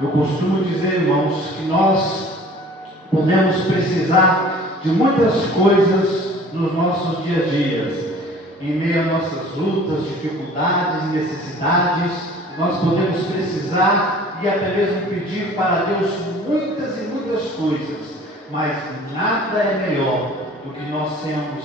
Eu costumo dizer, irmãos, que nós podemos precisar de muitas coisas nos nossos dia a dias. Em meio a nossas lutas, dificuldades e necessidades, nós podemos precisar e até mesmo pedir para Deus muitas e muitas coisas, mas nada é melhor do que nós sermos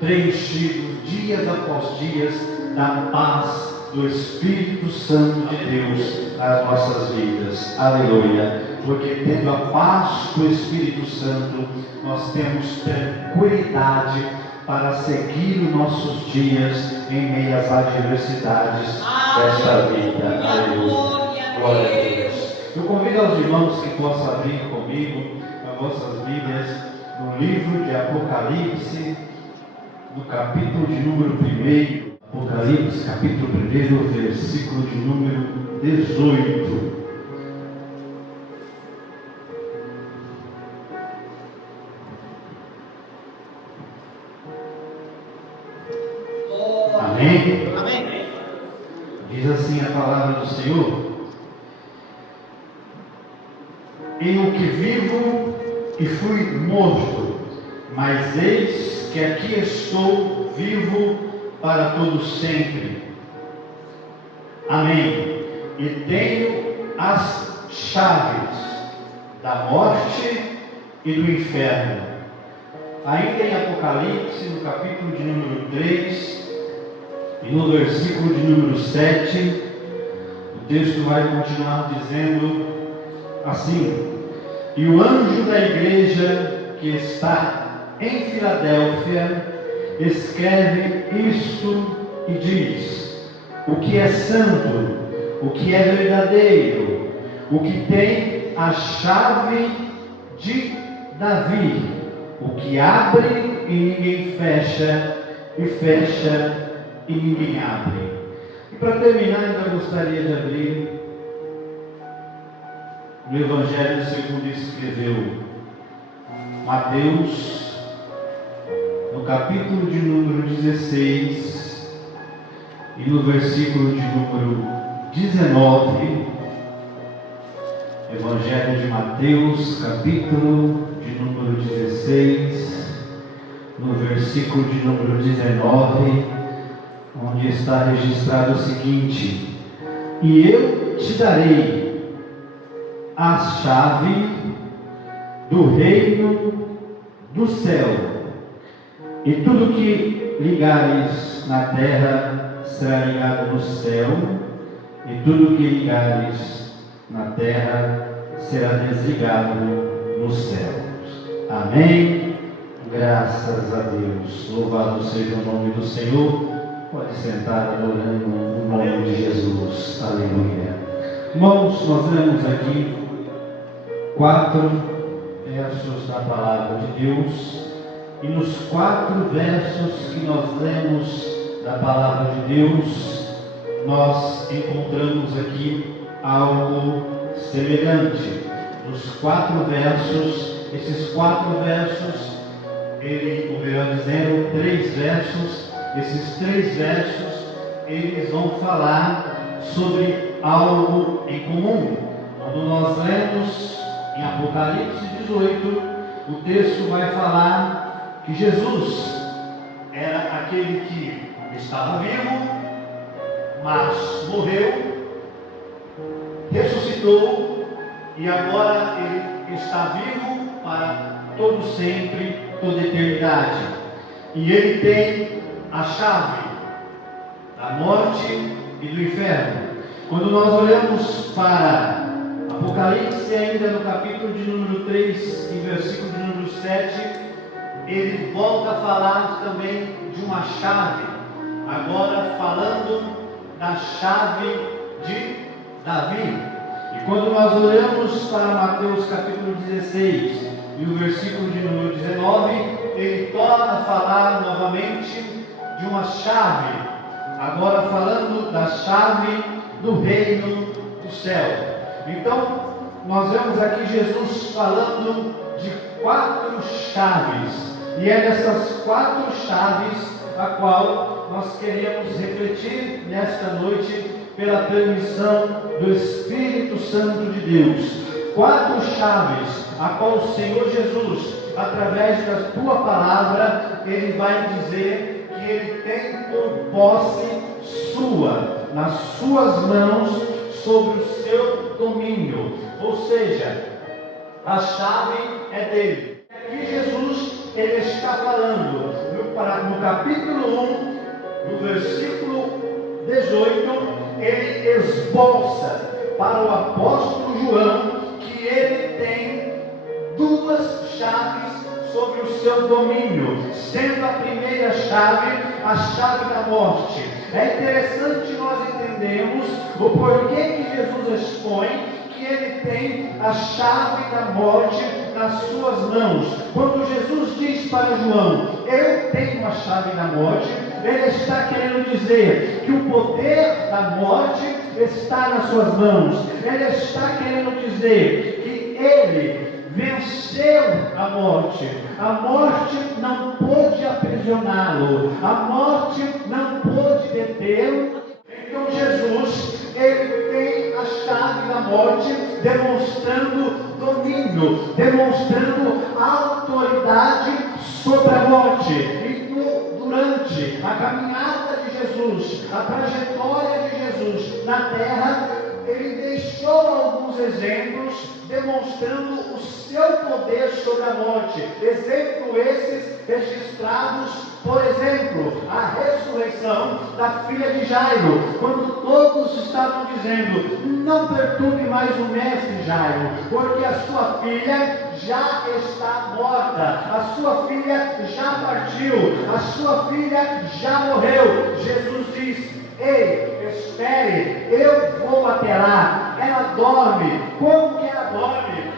preenchidos dias após dias da paz do Espírito Santo de Deus nas nossas vidas. Aleluia! Porque tendo a paz do Espírito Santo, nós temos tranquilidade para seguir os nossos dias em meio às adversidades desta vida. Aleluia! Glória a Deus! Eu convido aos irmãos que possam abrir comigo as vossas Bíblias no livro de Apocalipse, no capítulo de número 1. Apocalipse, capítulo 1, versículo de número 18. Amém? Amém. Diz assim a palavra do Senhor: em o que vivo e fui morto, mas eis que aqui estou vivo para todo sempre. Amém. E tenho as chaves da morte e do inferno. Ainda em Apocalipse, no capítulo de número 3, e no versículo de número 7, o texto vai continuar dizendo assim: e o anjo da igreja que está em Filadélfia escreve isto e diz: o que é santo, o que é verdadeiro, o que tem a chave de Davi, o que abre e ninguém fecha, e fecha e ninguém abre. E para terminar, eu gostaria de abrir no Evangelho segundo escreveu Mateus, no capítulo de número 16 e no versículo de número 19. Evangelho de Mateus, capítulo de número 16, no versículo de número 19, onde está registrado o seguinte: e eu te darei a chave do reino do céu, e tudo que ligares na terra será ligado no céu, e tudo que ligares na terra será desligado nos céus. Amém? Graças a Deus. Louvado seja o nome do Senhor. Pode sentar adorando o nome de Jesus. Aleluia. Irmãos, nós lemos aqui 4 versos da palavra de Deus, e nos 4 versos que nós lemos da palavra de Deus, nós encontramos aqui algo semelhante. Nos 4 versos, esses 4 versos, ou melhor dizendo, 3 versos, esses 3 versos, eles vão falar sobre algo em comum. Quando nós lemos em Apocalipse 18, o texto vai falar que Jesus era aquele que estava vivo, mas morreu, ressuscitou, e agora ele está vivo para todo sempre, toda eternidade. E ele tem a chave da morte e do inferno. Quando nós olhamos para Apocalipse, ainda no capítulo de número 3, em versículo de número 7, ele volta a falar também de uma chave, agora falando da chave de Davi. E quando nós olhamos para Mateus capítulo 16 e o versículo de número 19, ele torna a falar novamente de uma chave, agora falando da chave do reino do céu. Então, nós vemos aqui Jesus falando de 4 chaves, e é dessas 4 chaves a qual nós queríamos refletir nesta noite, pela permissão do Espírito Santo de Deus. 4 chaves, a qual o Senhor Jesus, através da tua palavra, Ele vai dizer que Ele tem por posse sua, nas suas mãos, sobre o seu domínio. Ou seja, a chave é dele. Aqui Jesus, Ele está falando, no capítulo 1, no versículo 18, Ele esboça para o apóstolo João que ele tem 2 chaves sobre o seu domínio, sendo a primeira chave a chave da morte. É interessante nós entendermos o porquê que Jesus expõe que ele tem a chave da morte nas suas mãos. Quando Jesus diz para João, eu tenho a chave da morte, ele está querendo dizer que o poder da morte está nas suas mãos. Ele está querendo dizer que ele venceu a morte. A morte não pôde aprisioná-lo. A morte não pôde detê-lo. Então Jesus, ele tem a chave da morte, demonstrando domínio, demonstrando autoridade sobre a morte. E durante a caminhada de Jesus, a trajetória de Jesus na terra, ele deixou alguns exemplos demonstrando o seu poder sobre a morte. Exemplo esses registrados, por exemplo, a ressurreição da filha de Jairo, quando todos estavam dizendo, não perturbe mais o mestre Jairo, porque a sua filha já está morta, a sua filha já partiu, a sua filha já morreu. Jesus diz, ei, espere, eu vou até lá. Ela dorme. Como que ela dorme?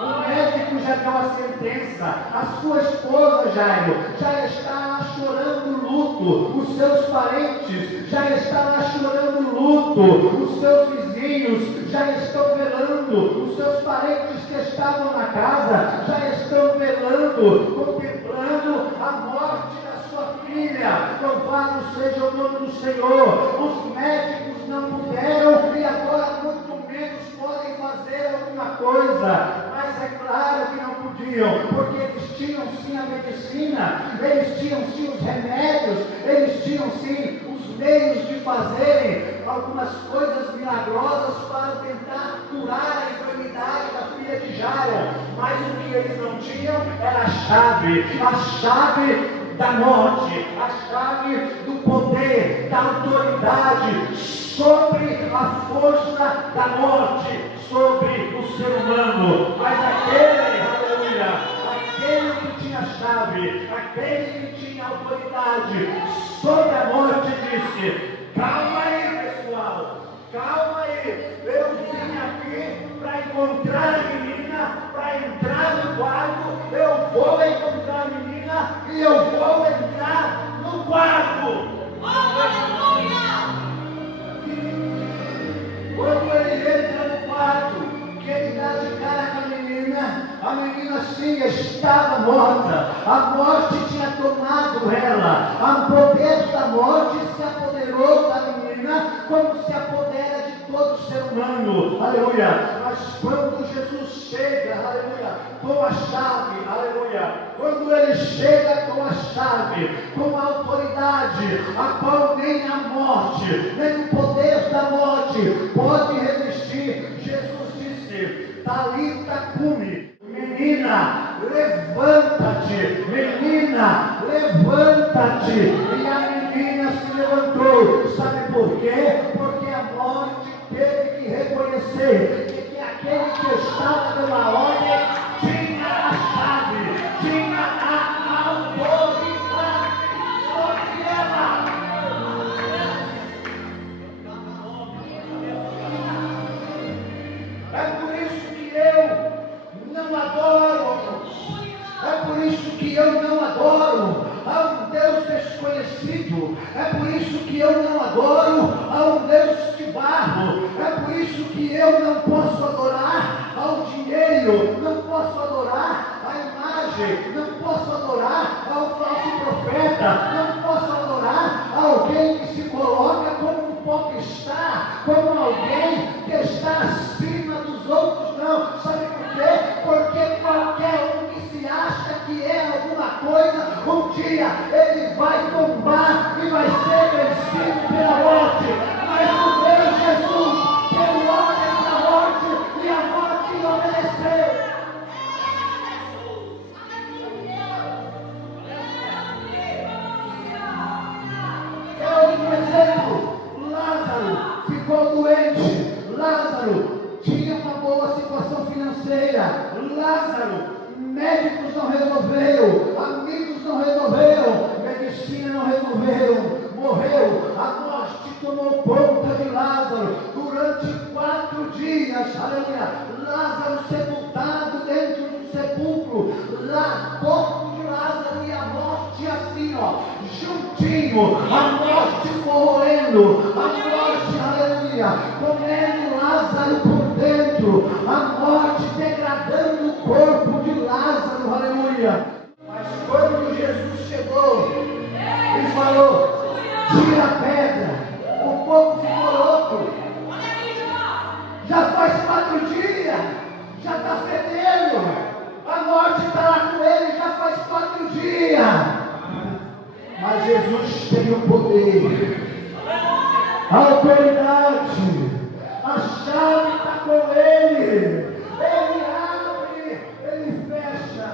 O médico já deu a sentença. A sua esposa, Jairo, já está lá chorando luto. Os seus parentes já estão lá chorando luto. Os seus vizinhos já estão velando. Os seus parentes que estavam na casa já estão velando, contemplando a morte da sua filha. Louvado seja o nome do Senhor. Os médicos não puderam e agora muito menos podem fazer alguma coisa. Mas é claro que não podiam, porque eles tinham sim a medicina, eles tinham sim os remédios, eles tinham sim os meios de fazerem algumas coisas milagrosas para tentar curar a enfermidade da filha de Jairo. Mas o que eles não tinham era a chave da morte, a chave do poder, da autoridade sobre a força da morte, sobre o ser humano. Mas aquele, aleluia, aquele que tinha chave, aquele que tinha autoridade sobre a morte disse, calma aí pessoal, calma aí, eu vim aqui para encontrar a menina, para entrar no quarto, eu vou encontrar a menina e eu vou entrar no quarto. Oh, aleluia! Quando ele entra no quarto, que ele dá de cara com a menina sim estava morta, a morte tinha tomado ela, o poder da morte se apoderou da menina, como se apodera de todo ser humano, aleluia. Mas quando Jesus chega, aleluia, com a chave, aleluia, quando ele chega com a chave, com a autoridade, a qual nem a morte, nem o poder da morte pode resistir, Jesus disse, Talita cumi, menina, levanta-te, menina, levanta-te. E a menina se levantou. Sabe por quê? Porque a morte teve que reconhecer que aquele que estava pela ordem tinha a chave, tinha a autoridade sobre ela. É por isso que eu não adoro, é por isso que eu não adoro a um Deus desconhecido, é por isso que eu não adoro a um Deus de barro, é por isso que eu não posso adorar ao dinheiro, não posso adorar a imagem, não posso adorar ao falso profeta, não posso adorar a alguém que se coloca como um popstar, como alguém que está acima dos outros, não. Sabe por quê? Porque qualquer um que se acha que é alguma coisa, um dia ele vai tombar e vai ser vencido pela morte. Mas o meu Jesus deu ordem para a morte e a morte lhe obedeceu. Outro exemplo, Lázaro ficou doente. Lázaro tinha uma boa situação financeira. Lázaro, médicos não resolveram, amigos não resolveram, medicina não resolveram, morreu. A morte tomou conta de Lázaro durante 4 dias. Aleluia. Lázaro sepultado dentro do sepulcro, lá corpo de Lázaro e a morte assim, ó, juntinho, a morte corroendo, a morte, aleluia, comendo Lázaro por dentro, a morte degradando o corpo de Lázaro, aleluia. Mas quando Jesus chegou e falou, tira a pedra, o povo ficou louco. Já faz 4 dias, já está fedendo, a morte está lá com ele, já faz 4 dias. Mas Jesus tem o poder, a autoridade, a chave está com ele. Ele abre, ele fecha.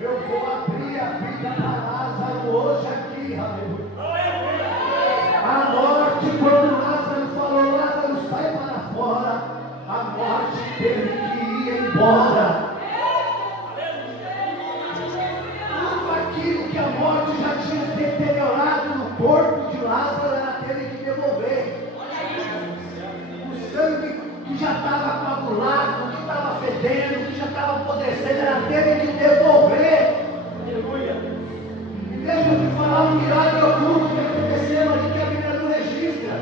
Eu vou abrir a vida para Lázaro hoje aqui, aleluia. A morte, quando Lázaro falou, Lázaro sai para fora, a morte teve que ir embora. Tudo aquilo que a morte já tinha deteriorado no corpo de Lázaro, ela teve que devolver. O sangue que já estava coagulado, que estava fedendo, que já estava apodrecendo, ela teve que devolver. Aleluia. E deixa eu te falar um milagre oculto que aconteceu ali, que a Bíblia não registra,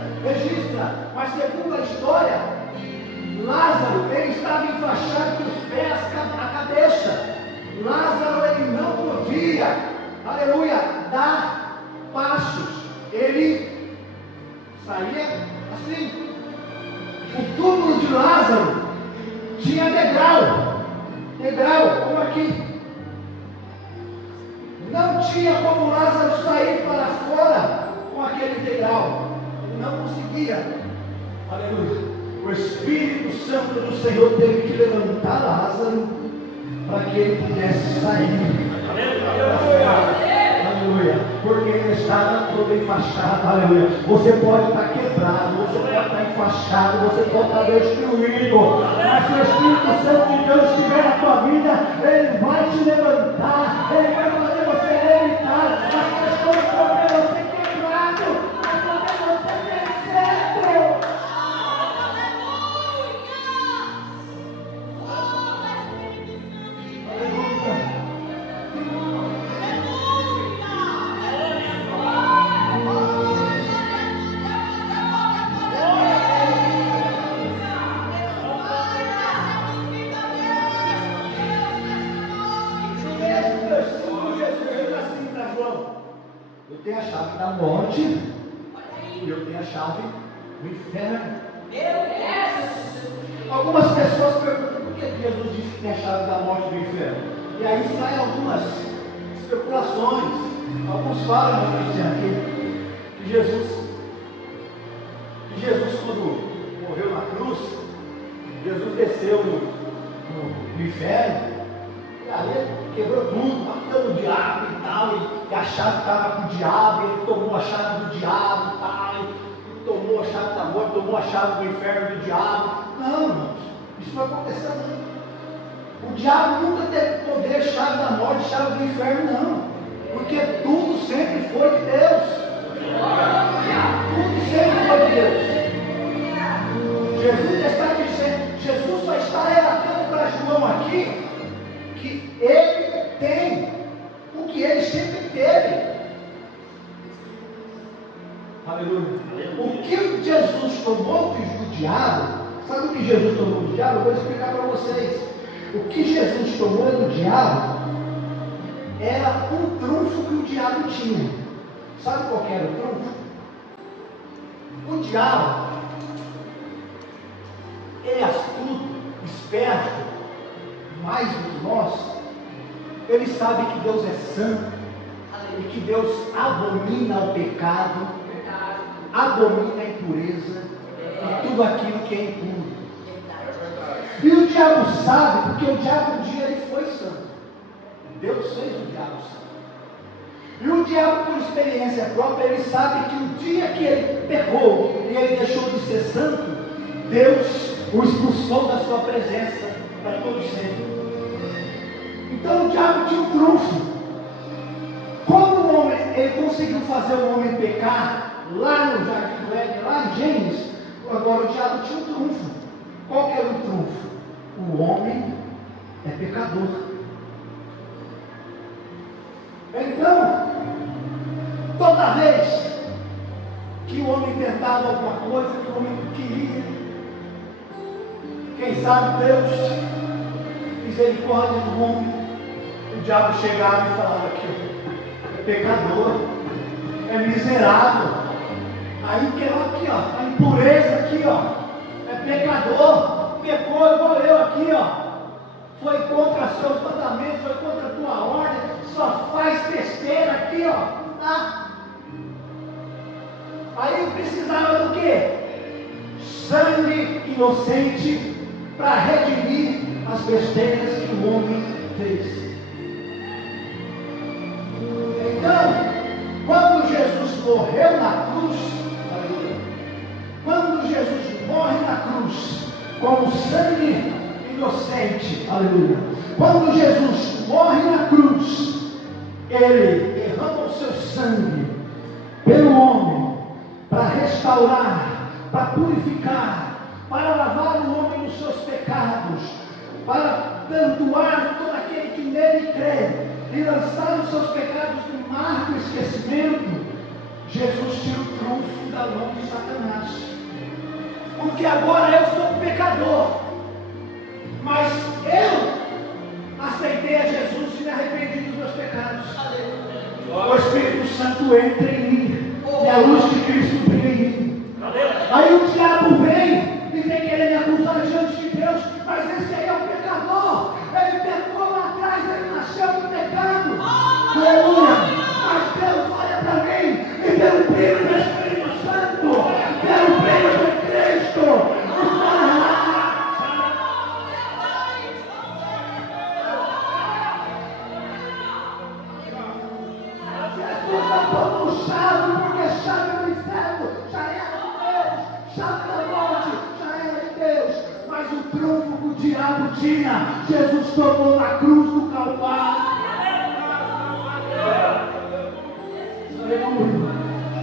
mas segundo a história, Lázaro, ele estava enfaixado dos pés à cabeça. Lázaro, ele não podia, aleluia, dar passos. Ele saía assim. O túmulo de Lázaro tinha degrau, como aqui. Não tinha como Lázaro sair para fora com aquele degrau. Ele não conseguia. Aleluia. O Espírito Santo do Senhor teve que levantar Lázaro para que ele pudesse sair. Aleluia. Porque ele estava todo enfaixado. Aleluia. Você pode estar quebrado, você pode estar enfaixado, você pode estar destruído. Mas se o Espírito Santo de Deus estiver na tua vida, ele vai te levantar. Ele vai fazer você levantar. As pessoas vão ver você quebrado, mas vão ver você vencendo. Eu tenho a chave da morte e eu tenho a chave do inferno. Algumas pessoas perguntam por que Jesus disse que tem a chave da morte e do inferno. E aí saem algumas especulações. Alguns falam que Jesus quando morreu na cruz, Jesus desceu no inferno. E aí quebrou tudo, matando o diabo e tal, e a chave estava com o diabo, e ele tomou a chave do diabo e tal, e tomou a chave da morte, tomou a chave do inferno do diabo. Não, irmãos, isso não aconteceu não. O diabo nunca teve poder, chave da morte, chave do inferno, não. Porque tudo sempre foi de Deus. Tudo sempre foi de Deus. Jesus está dizendo, Jesus só está relatando para João aqui, que ele tem o que ele sempre teve. Aleluia. O que Jesus tomou do diabo, sabe o que Jesus tomou do diabo? Eu vou explicar para vocês. O que Jesus tomou do diabo era um trunfo que o diabo tinha. Sabe qual era o trunfo? O diabo, ele é astuto, esperto, mais do que nós. Ele sabe que Deus é santo e que Deus abomina o pecado, abomina a impureza e tudo aquilo que é impuro. E o diabo sabe, porque o diabo um dia ele foi santo. Deus fez o diabo santo. E o diabo, por experiência própria, ele sabe que o dia que ele pecou e ele deixou de ser santo, Deus o expulsou da sua presença para todo sempre. Então o diabo tinha um trunfo. Quando o homem, ele conseguiu fazer o homem pecar, lá no Jardim do Éden, lá em Gênesis, agora o diabo tinha um trunfo. Qual que era o trunfo? O homem é pecador. Então, toda vez que o homem tentava alguma coisa, que o homem queria, quem sabe Deus, misericórdia do homem, o diabo chegava e falava aqui, é pecador, é miserável, aí que aqui, ó, a impureza aqui, ó, é pecador, pecou igual eu aqui, ó, foi contra seus mandamentos, foi contra a tua ordem, só faz besteira aqui, ó, tá? Aí precisava do quê? Sangue inocente para redimir as besteiras que o homem fez. Então, quando Jesus morreu na cruz, quando Jesus morre na cruz, como sangue inocente, aleluia, quando Jesus morre na cruz, ele derrama o seu sangue pelo homem, para restaurar, para purificar, para lavar o homem dos seus pecados, para perdoar todo aquele que nele crê, e lançar os seus pecados no mar do esquecimento. Jesus tira o trunfo da mão de Satanás, porque agora eu sou pecador, mas eu aceitei a Jesus e me arrependi dos meus pecados. O Espírito Santo entra em mim e a luz de Cristo brilha em mim. Aí o diabo vem e vem querer me acusar diante de Deus, mas esse aí é um pecador, ele pecou lá atrás, ele nasceu no pecado, aleluia. Mas Deus olha para mim e pelo brilho do Espírito Santo, pelo brilho de Cristo, Jesus apontou o chave, porque chave do inferno já era de Deus, chave da morte já era de Deus, mas o trunfo que o diabo tinha, Jesus tomou na cruz do Calvário. Aleluia.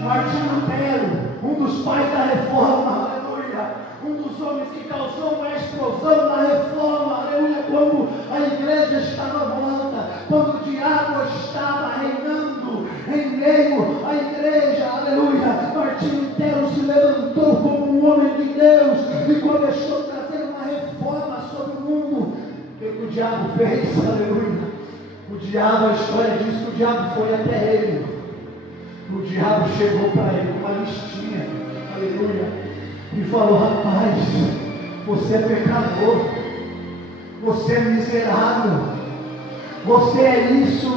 Martinho Lutero, um dos pais da reforma, aleluia, um dos homens que causou uma explosão na reforma, aleluia, quando a igreja estava morta, quando o diabo estava reinando em meio à igreja, aleluia, Martinho Lutero se levantou como um homem de Deus e começou a trazer uma reforma sobre o mundo. O que o diabo fez, aleluia? O diabo, a história diz que o diabo foi até ele. O diabo chegou para ele com uma listinha, aleluia, e falou: rapaz, você é pecador, você é miserável, você é isso.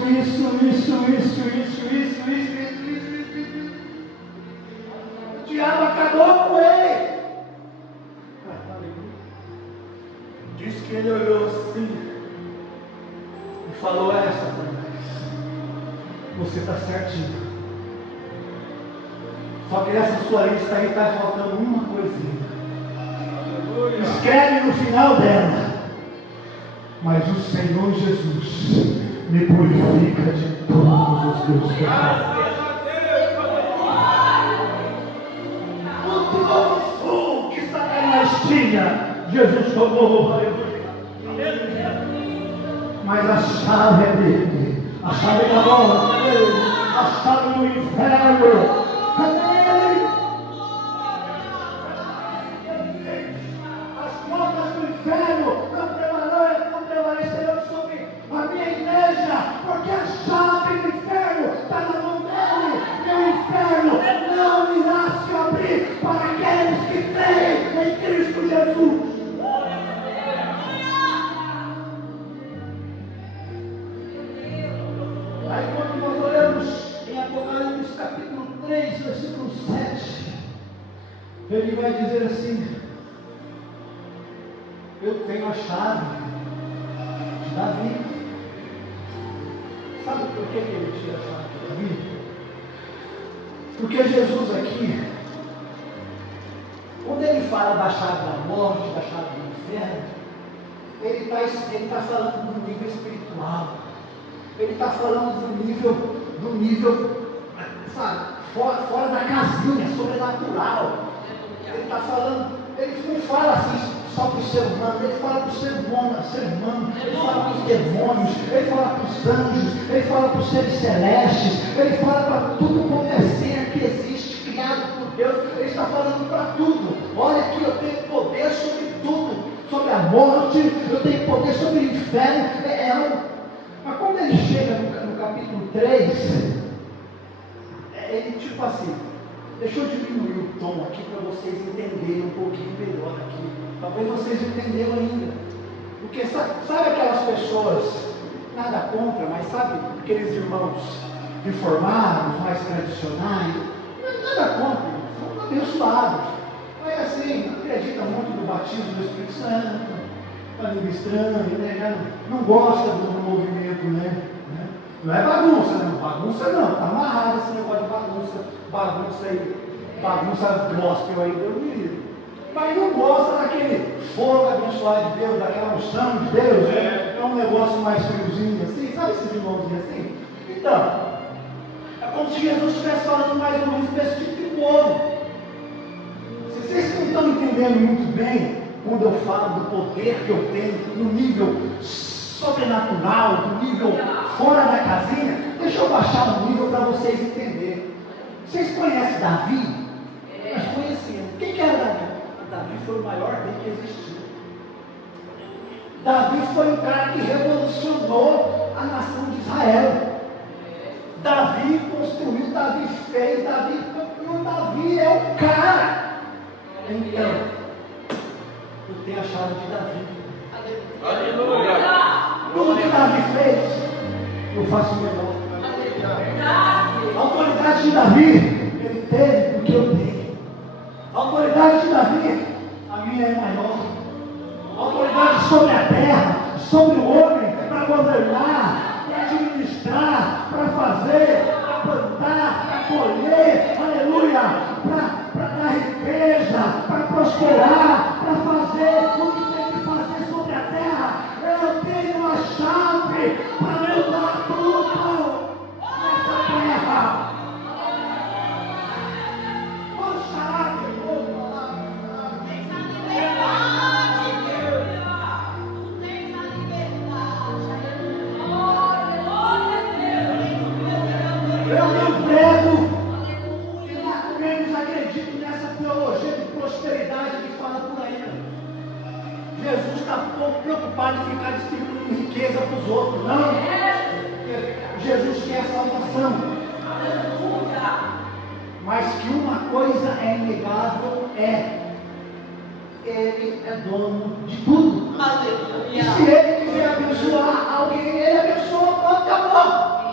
O diabo acabou com ele. Diz que ele olhou assim e falou: Satanás, você está certinho. Só que nessa sua lista aí está faltando uma coisinha. Escreve no final dela: mas o Senhor Jesus me purifica de todos os meus pecados. O trunfo que Satanás tinha, Jesus tomou, aleluia. Mas a chave é dele, a chave da morte, a chave do inferno. As portas do inferno não prevalecerão sobre a minha igreja, porque a chave do inferno está na mão dele, e o inferno não irá se abrir para Jesus. Aí quando nós olhamos em Apocalipse capítulo 3, versículo 7, ele vai dizer assim: eu tenho a chave de Davi. Sabe por que ele tira a chave de Davi? Porque Jesus aqui, quando ele fala da chave da morte, da chave do inferno, ele está falando do nível espiritual. Ele está falando do nível, sabe, fora da casinha, sobrenatural. Ele está falando, ele não fala assim só para o ser humano, ele fala para o ser humano, ele fala para os demônios, ele fala para os anjos, ele fala para os seres celestes, ele fala para tudo quanto é ser que existe, criado por Deus. Ele está falando para tudo. Olha aqui, eu tenho poder sobre tudo, sobre a morte, eu tenho poder sobre o inferno. Mas quando ele chega no capítulo 3, ele tipo assim, deixa eu diminuir o tom aqui para vocês entenderem um pouquinho melhor aqui. Talvez vocês entenderam ainda. Porque sabe aquelas pessoas, nada contra, mas sabe aqueles irmãos reformados, mais tradicionais, nada contra, são abençoados. Mas assim, não acredita muito no batismo do Espírito Santo, na língua estranha, né? Já não gosta do movimento, né? Não é bagunça, né? Bagunça não, está amarrado esse negócio de bagunça gospel aí, Deus me livre. Mas não gosta daquele fogo abençoado de Deus, daquela unção de Deus, é um negócio mais friozinho assim, sabe esses irmãozinhos assim? Então, é como se Jesus estivesse falando mais ou menos para esse tipo de povo. Se vocês não estão entendendo muito bem, quando eu falo do poder que eu tenho no nível sobrenatural, do nível fora da casinha, deixa eu baixar o nível para vocês entenderem. Vocês conhecem Davi? Nós conhecemos. Quem que era Davi? Davi foi o maior rei que existiu. Davi foi o cara que revolucionou a nação de Israel. Davi construiu, Davi fez, Davi é o cara. Então, eu tenho a chave de Davi. Aleluia! Tudo que Davi fez, eu faço melhor. A autoridade de Davi, ele teve porque eu tenho. A autoridade de Davi, a minha é maior. A autoridade sobre a terra, sobre o homem, para governar, para administrar, para fazer, para plantar, para colher, aleluia, para dar riqueza, para prosperar, para fazer o que tem que fazer sobre a terra. Eu tenho a chave para eu dar tudo nessa terra. Eu não prego e muito menos acredito nessa teologia de prosperidade que fala por aí. Jesus está pouco preocupado em ficar distribuindo riqueza para os outros, não. Jesus quer a salvação. Mas que uma coisa é inegável ele é dono de tudo. E se ele quiser abençoar alguém, ele abençoa, pronto, acabou.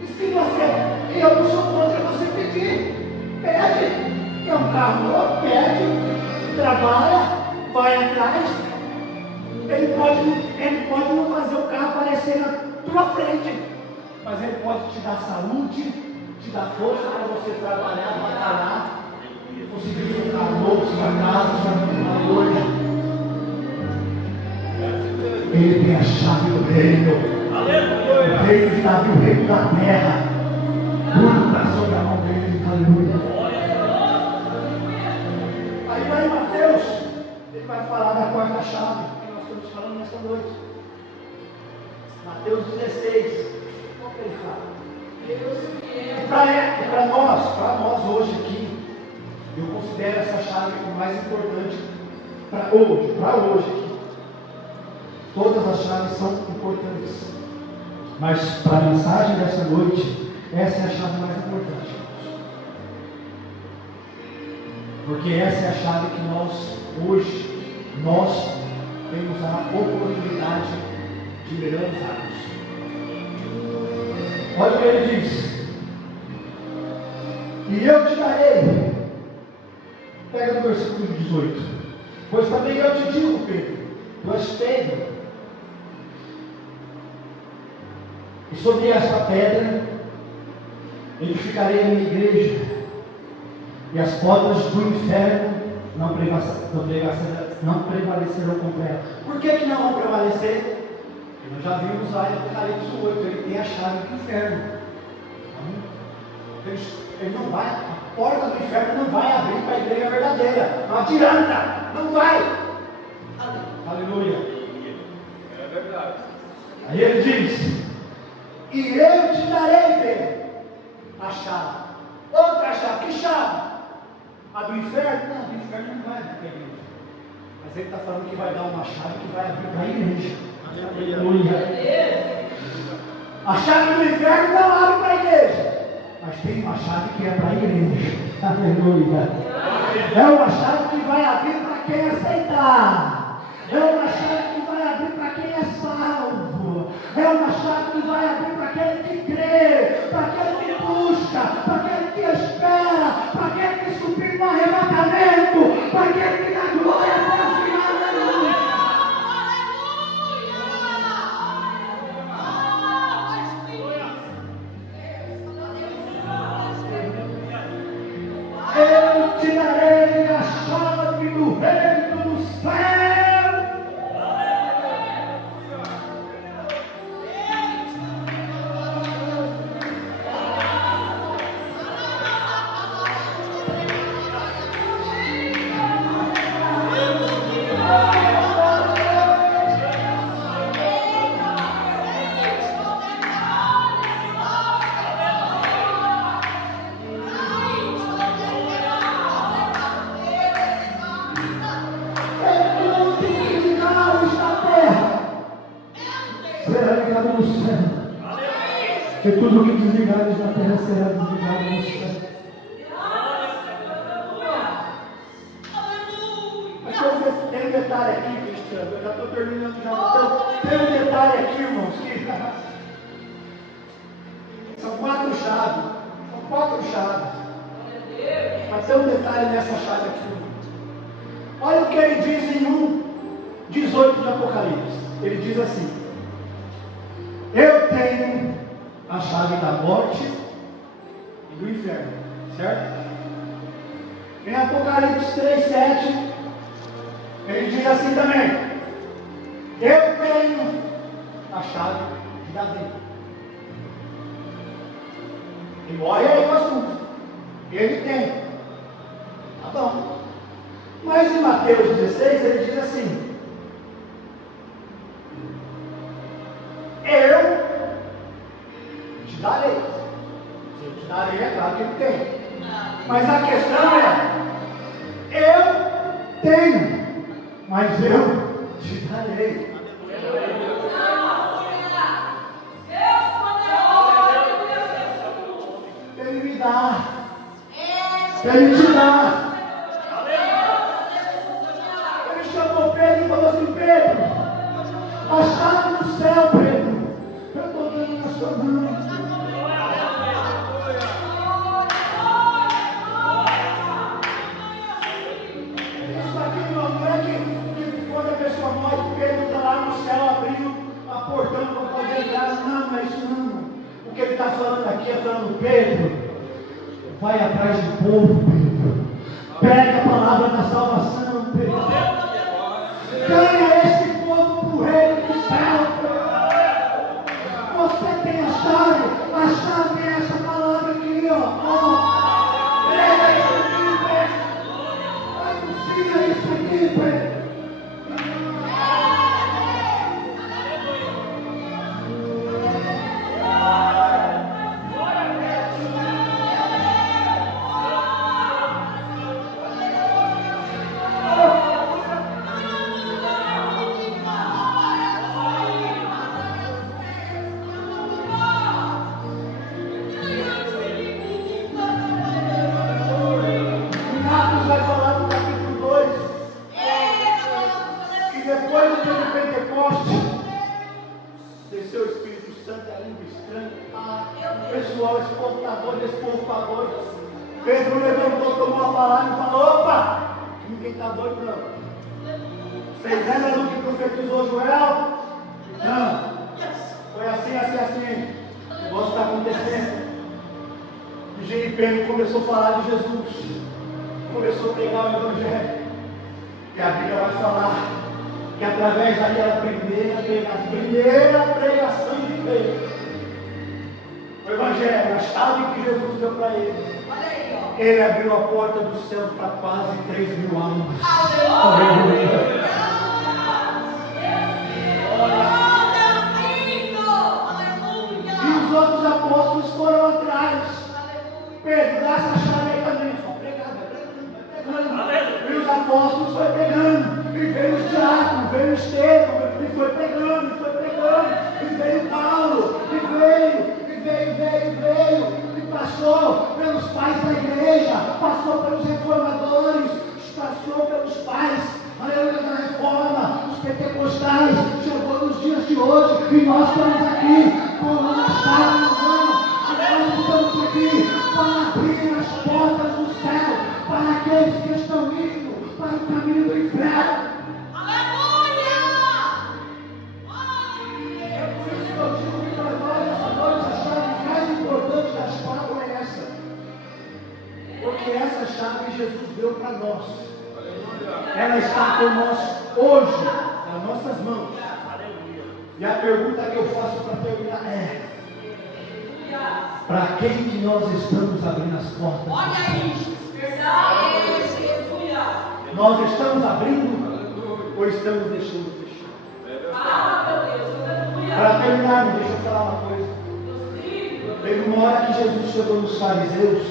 E se você, eu não sou contra você pedir, pede. É um carro novo, pede, trabalha, vai atrás. Ele pode não fazer o carro aparecer na tua frente, mas ele pode te dar saúde, te dar força para você trabalhar, batalhar, conseguir um carro novo, sua casa, sua loja. Ele tem a chave do reino. Aleluia. O reino de Davi, o reino da terra. Tudo está sobre a mão dele. Aleluia. Aí vai em Mateus, ele vai falar da quarta chave que nós estamos falando nesta noite. Mateus 16. Como ele fala? Para nós hoje aqui, eu considero essa chave o mais importante para hoje aqui. Todas as chaves são importantes, mas para a mensagem dessa noite, essa é a chave mais importante. Porque essa é a chave que nós temos a oportunidade de melhorarmos. Olha o que ele diz. E eu te darei. Pega no versículo 18. Pois também eu te digo, Pedro, tu és Pedro, e sobre esta pedra edificarei a minha igreja, e as portas do inferno não prevalecerão contra ela. Por que não vão prevalecer? Porque nós já vimos lá em Apocalipse 8, ele tem a chave do inferno. Ele não vai, a porta do inferno não vai abrir para a igreja verdadeira. Não adianta, não vai. Aleluia. É verdade. Aí ele diz: e eu te darei, Pedro, a chave. Outra chave, que chave? A do inferno? Não, do inferno não vai abrir para a igreja. Mas ele está falando que vai dar uma chave que vai abrir para a igreja. Aleluia. A chave do inferno não abre para a igreja. Mas tem uma chave que é para a igreja. Aleluia. É uma chave que vai abrir para quem aceitar. É uma chave que vai abrir para quem é salvo. É uma chave que vai abrir para aquele que crê, para aquele que busca, para aquele que espera, para aquele que subir no arrebatamento, para aquele que dá glória até o final. Aleluia. Eu te darei a chave do reino do céu. E tudo que desligares na terra será desligado no céu. Mas tem um detalhe aqui, Cristiano, eu já estou terminando já. Tem um detalhe aqui, irmãos, que são 4 chaves. São 4 chaves. Mas tem um detalhe nessa chave aqui. Olha o que ele diz em 1:18 de Apocalipse. Ele diz assim: eu tenho a chave da morte e do inferno, certo? Em Apocalipse 3:7, ele diz assim também: eu tenho a chave de Davi. E morre aí o assunto. Ele tem. Tá bom. Mas em Mateus 16, ele diz assim: eu te darei. Se eu te darei, é claro que ele tem. Mas a questão é: eu tenho, mas eu te darei. Ele me dá. Ele te dá. Ele chamou Pedro e falou assim: Pedro, a chave do céu, Pedro, eu estou dando na sua mão. Isso aqui não é que quando a pessoa morre, Pedro está lá no céu abrindo a portão para poder entrar. Não, é isso não. O que ele está falando aqui é falando: Pedro, vai atrás do povo, Pedro. Pega a palavra da salvação, Pedro. Ganha esse povo para o reino do céu, Pedro. Você tem a chave é essa palavra aqui, ó. Pega isso aqui, Pedro. Anuncia isso aqui, Pedro. pessoal, esse povo está doido, esse povo está doido. Pedro levantou, tomou a palavra e falou: opa, ninguém está doido não. Vocês lembram do que profetizou Joel? Não. Foi assim. O negócio está acontecendo. E Pedro começou a falar de Jesus. Começou a pregar o Evangelho. E a Bíblia vai falar que através daquela primeira pregação de Pedro, o Evangelho, a chave que Jesus deu para ele abriu a porta do céu para quase 3.000 almas. Aleluia! E os outros apóstolos foram atrás. Pedro, dá essa chave aí também. Só pregando. E os apóstolos foram pregando. E veio os diáconos, veio Estevão, e foi pregando. E veio Paulo, e veio. E passou pelos pais da igreja, passou pelos reformadores, passou pelos pais, aleluia, da reforma, os pentecostais, chegou nos dias de hoje, e nós estamos aqui com uma chave na mão. Nós estamos aqui para abrir as portas do céu para aqueles que estão indo para o caminho do inferno. Aleluia! É por isso que eu digo que para nós essa noite a chave mais importante das 4 é essa. Porque essa chave Jesus deu para nós. Ela está conosco hoje, nas nossas mãos. E a pergunta que eu faço para terminar é: para quem que nós estamos abrindo as portas? Olha isso, verdade. Nós estamos abrindo ou estamos deixando fechar? Para terminar, deixa eu falar uma coisa. Teve uma hora que Jesus chegou nos fariseus,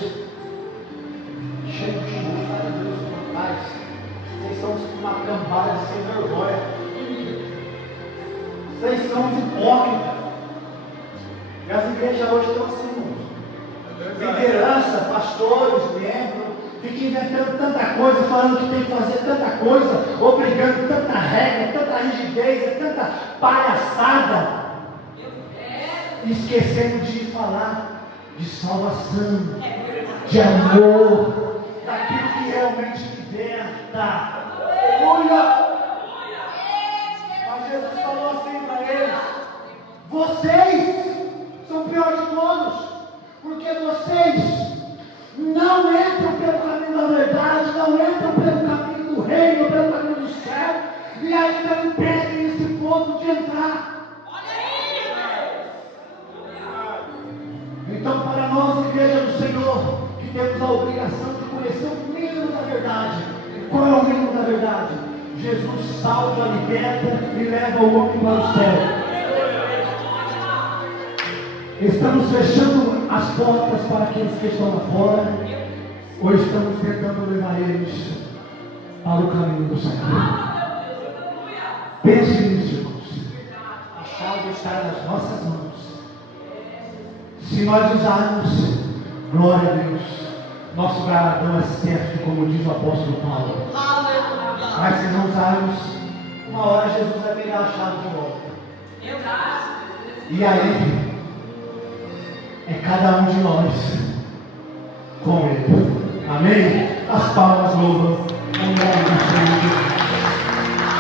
cheio de fariseus, rapaz, vocês são uma cambada de sem vergonha. Vocês são hipócritas. E as igrejas hoje estão assim, liderança, pastores, membros, ficam inventando tanta coisa, falando que tem que fazer tanta coisa, obrigando tanta regra, tanta rigidez, tanta palhaçada, esquecendo de falar de salvação, de amor, daquilo que realmente liberta. Aleluia! Mas Jesus falou assim para eles: vocês são pior de todos, porque vocês não entram pelo caminho da verdade, não entram pelo caminho do reino, pelo caminho do céu, e ainda impedem esse povo de entrar. Olha aí! Então, para nós, igreja do Senhor, que temos a obrigação de conhecer o mínimo da verdade. Qual é o mínimo da verdade? Jesus salva, liberta e leva o homem para o céu. Estamos fechando as portas para aqueles que estão lá fora, ou estamos tentando levar eles para o caminho do Senhor? Pense nisso, irmãos. A chave está nas nossas mãos. Se nós usarmos, glória a Deus, nosso galardão é certo, como diz o apóstolo Paulo. Mas se não usarmos, uma hora Jesus vai pegar a chave de volta. E aí, é cada um de nós com Ele. Amém? As palmas louvam.